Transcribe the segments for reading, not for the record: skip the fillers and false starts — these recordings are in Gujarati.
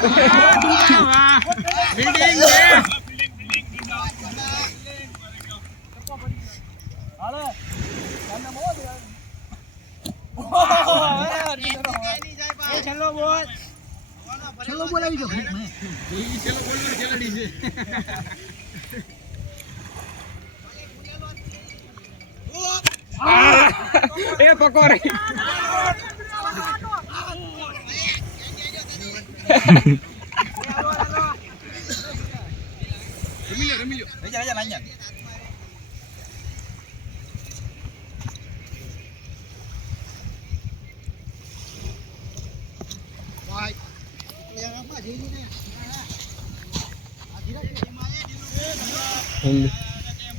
બિલ્ડિંગ છેલ્લો બોલ આવી ગયો એ પકોરે રમી લો જા લાઈન વાય લેવામાં જેની ને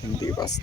હિન્દી બસ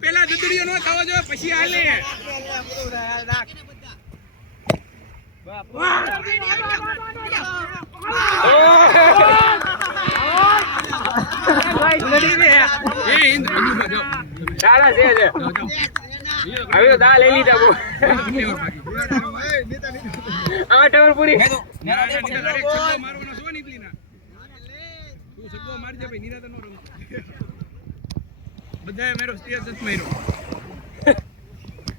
પેલા દદડીઓ નો થવો જોઈએ પછી હાલે હવે દા લઈ લીધા હવે ટવર પૂરી બધા મેરો સ્ટેજ જ માર્યો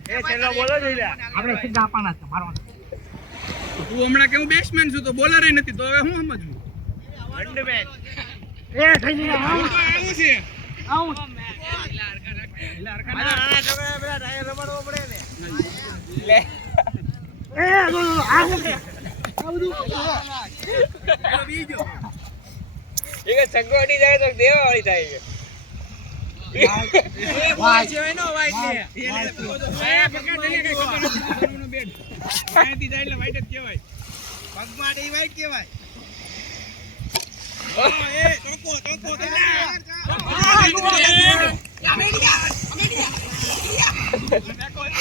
એ છેલ્લો બોલો જોઈ આપણે સીધા આપવાના છે મારવાના તું હમણાં કે હું બેટ્સમેન છું તો બોલર નથી તો હવે હું સમજવું વન્ડરમેન એ થઈ ગયું આઉટ છે આઉટ નાના છોકરા પેલા ટાયર રમાડવો પડે ને લે એ આ હું કે આ બધું બીજો એક સગવડી જાય તો દેવા વાળી થાય છે વાય છે એનો વાય છે એ પકડ દે કઈ ખબર નથી નો બેટ અહીંથી જાય એટલે વાઈટ જ કહેવાય પગમાં ડી વાઈટ કહેવાય એ ટકો